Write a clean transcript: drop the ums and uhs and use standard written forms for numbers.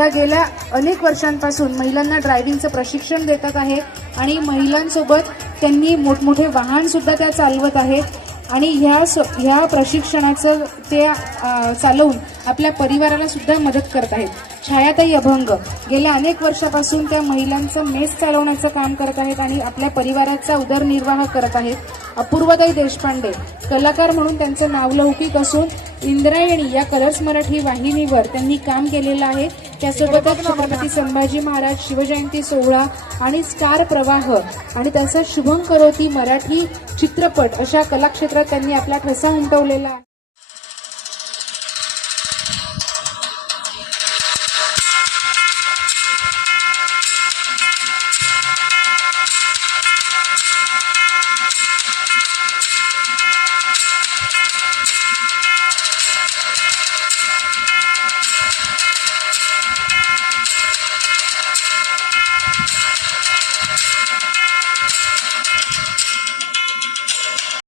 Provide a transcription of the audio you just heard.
ह्या गेल्या अनेक वर्षांपासून महिलांना ड्रायव्हिंगचं प्रशिक्षण देतात आहे आणि महिलांसोबत त्यांनी मोठमोठे वाहन सुद्धा त्या चालवत आहेत आणि ह्या प्रशिक्षणाचं ते चालवून आपल्या परिवाराला सुद्धा मदत करत आहेत. छायाताई अभंग गेल्या अनेक वर्षापासून त्या महिलांचं मेस चालवण्याचं काम करत आहेत आणि आपल्या परिवाराचा उदरनिर्वाह करत आहेत. अपूर्वाताई देशपांडे कलाकार म्हणून त्यांचं नावलौकिक असून इंद्रायणी या कलर्स मराठी वाहिनीवर त्यांनी काम केलेलं आहे. त्यासोबतच छत्रपती संभाजी महाराज शिवजयंती सोहळा आणि स्टार प्रवाह आणि त्याचा शुभम करोती मराठी चित्रपट अशा कलाक्षेत्रात त्यांनी आपला ठसा उमटवलेला आहे.